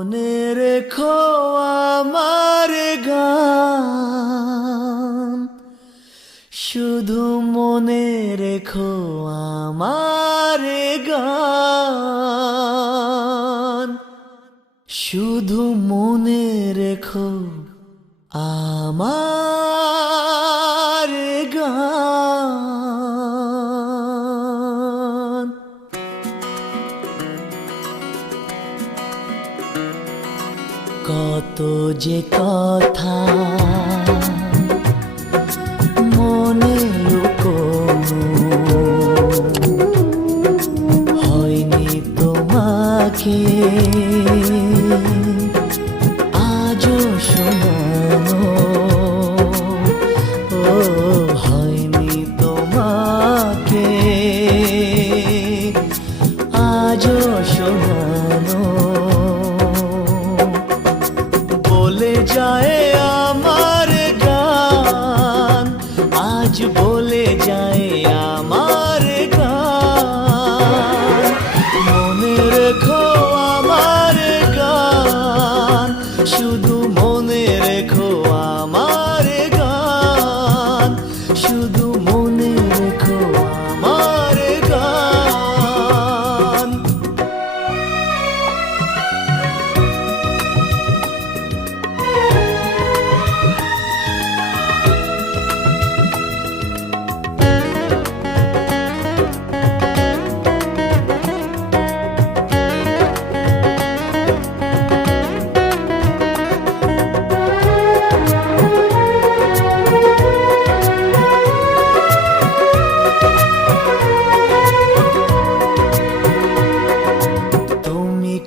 মনে রেখো আমার গান, শুধু মনে রেখো আমার গান, শুধু মনে রেখো আমার গান। কত যে কথা মনে লুকোনো, হয়নি তোমাকে আজও শোনানো, ও হয়নি তোমাকে আজও শোনানো। বলে যায় আমার গান, আজ বলে যায় আমার গান। মনে রেখো আমার গান, শুধু মনে রেখো আমার গান, শুধু মনে রেখো আমার গান।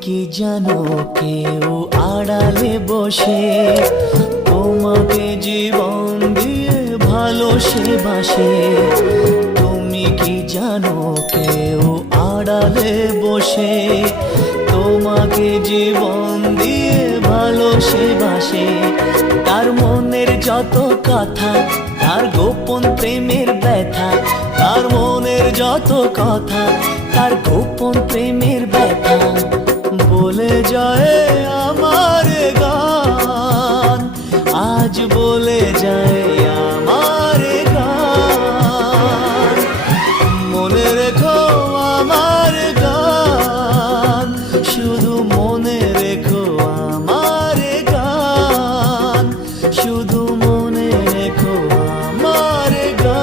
কি জানো কেউ আড়ালে বসে তোমাকে জীবন দিয়ে ভালোসে বাসে? তুমি কি জানো কেউ আড়ালে বসে তোমাকে জীবন দিয়ে ভালোসে বাসে? তার মনের যত কথা, তার গোপন প্রেমের ব্যথা, তার মনের যত কথা, তার গোপন প্রেমের ব্যথা বলে যায় আমার গান, আজ বলে যায় আমার গান। মনে রেখো আমার গান, শুধু মনে রেখো আমার গান, শুধু মনে রেখো আমার গান।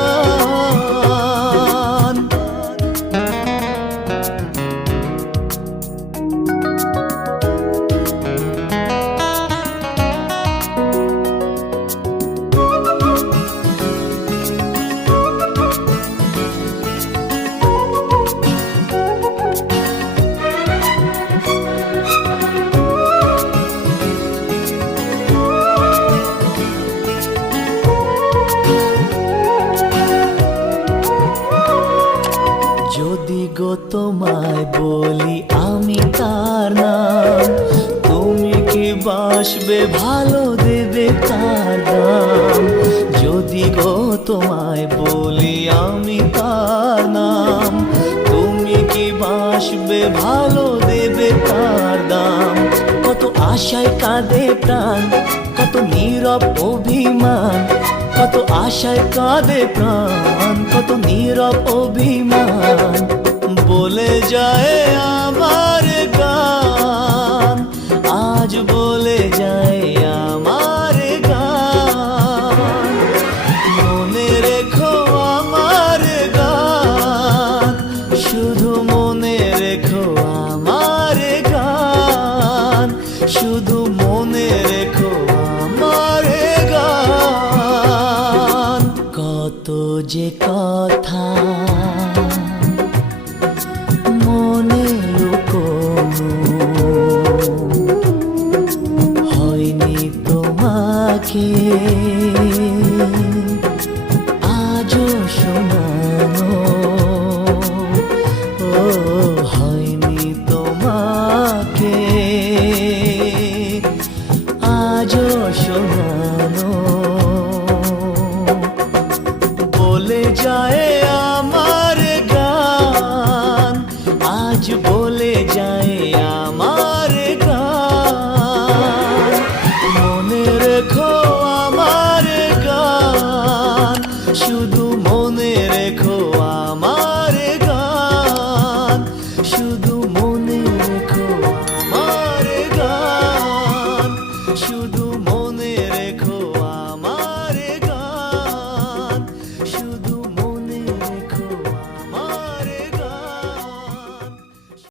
যদি গো তোমায় বলি আমি তার নাম, তুমি কি বাসবে ভালো দেবে তার দাম? যদি গো তোমায় বলি আমি তার নাম, তুমি কি বাসবে ভালো দেবে তার দাম? কত আশায় কাঁদে প্রাণ, কত নীরব অভিমান, কত আশায় কাঁদে প্রাণ, কত নীরব অভিমান বলে যায় আমার গান, আজ বলে যায় আমার গান। মনে রেখো আমার গান, শুধু মনে রেখো আমার গান, শুধু মনে রেখো আমার গান। কত যে কথা মনে লুকোনো, হয়নি তোমাকে আজও শোনানো, ও হয়নি তোমাকে আজও শোনানো।